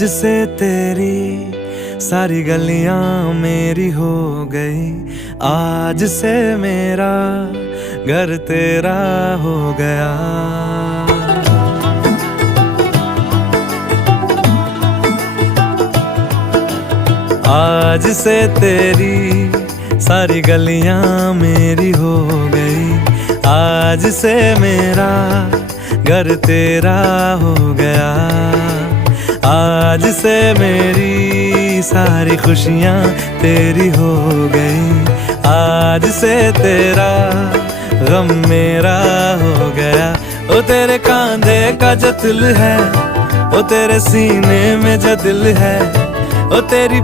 आज से तेरी सारी गलियां मेरी हो गई, आज से मेरा घर तेरा हो गया। आज से तेरी सारी गलियां मेरी हो गई, आज से मेरा घर तेरा हो गया। आज से मेरी सारी खुशियां तेरी हो गई, आज से तेरा गम मेरा हो गया। ओ तेरे कांधे का जो दिल है, ओ तेरे सीने में जो दिल है, ओ तेरी